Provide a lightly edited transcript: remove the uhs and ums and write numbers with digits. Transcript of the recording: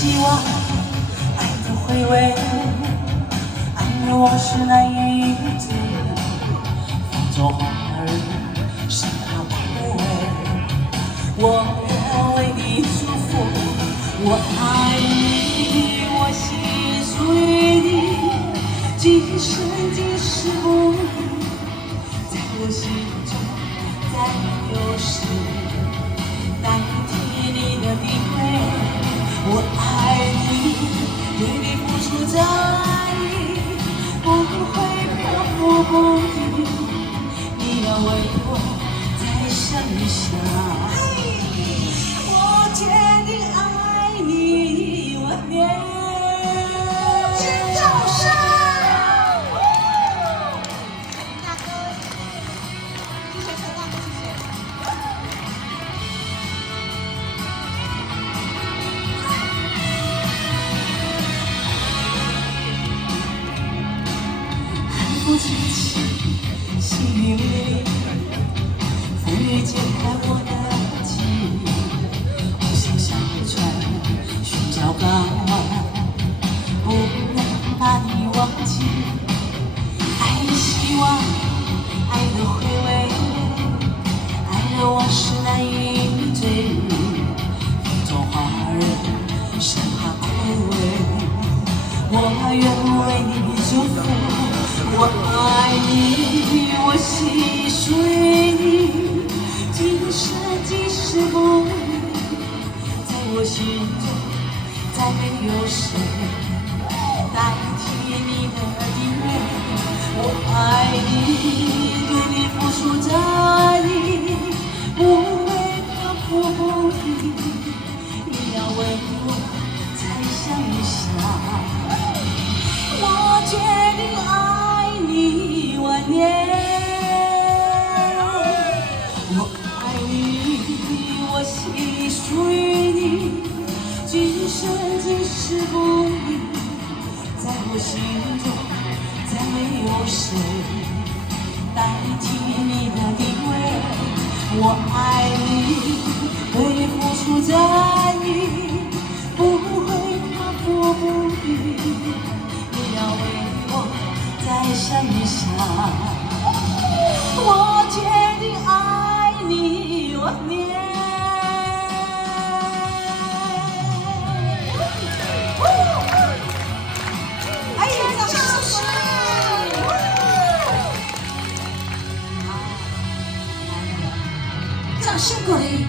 希望爱的回味，爱的往事难以预知。风中花儿生怕枯萎，我愿为你祝福。我爱你，我心属于你，今生今世不渝，在我心中再没有谁代替你的地位。我爱你，对你付出真意，不会漂浮不定，你要为我再想一想。我决定爱你10000年。尖叫声！大哥，谢谢陈大哥，谢谢。寒风吹起，细雨沥沥，风雨剪开我的记忆。我心像船，寻找港湾，不能把你忘记。爱的希望，爱的回味，爱的往事难以追忆。风中花儿生怕枯萎，我愿为你祝福。我爱你，我心属于你，今生今世不渝，在我心中再没有谁代替你的地位。我爱你，对你付出真意，不会漂浮不定，你要为我再想一想。我决定爱你10000年。我爱你，我心属于你，今生今世不渝，在我心中再没有谁代替你的地位。我爱你，对你付出真意，不会漂浮不定，你要为我再想一想。我决定爱你10000年。哎呀，掌声！掌声鼓励。